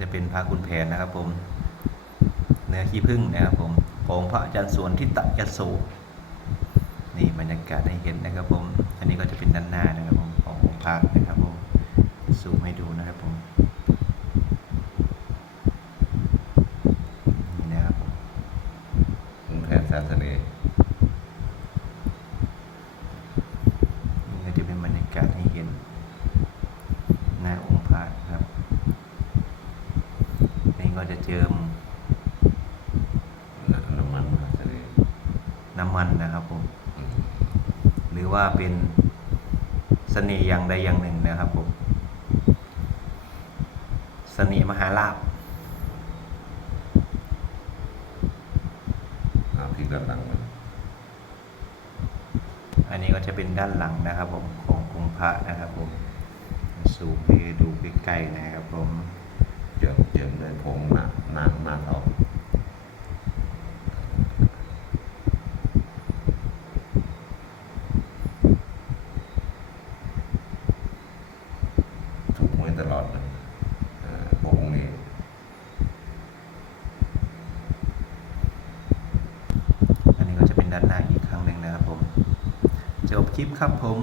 จะเป็นพระคุณแผนนะครับผมเนื้อขี้ผึ้งนะครับผมของพระอาจารย์สวนทิตยโสนี่บรรยากาศให้เห็นนะครับผม อันนี้ก็จะเป็นด้านหน้านะครับผมขององค์พระนะครับผมซูมให้ดูนะครับผมนี่นะครับผมคุณแผนศาสนีนี่ก็จะเป็นบรรยากาศให้เห็นหน้าองค์พระครับ ก็จะเจิมน้ำมันศาสนีน้ำมันนะครับผม อืมหรือว่าเป็นเสน่ห์อย่างใดอย่างหนึ่งนะครับผม เสน่ห์มหาลาภเอาพลิกด้านหลังมันอันนี้ก็จะเป็นด้านหลังนะครับผมขององค์พระนะครับผม สูมให้ดูใกล้ๆนะครับผม เจิมเจิมด้วยผงหนักหนักมากออกถูกไว้ตล อดเลยพวกนี้ อันนี้ก็จะเป็นด้านหน้าอีกครั้งหนึ่งนะครับผมจบคลิปครับผม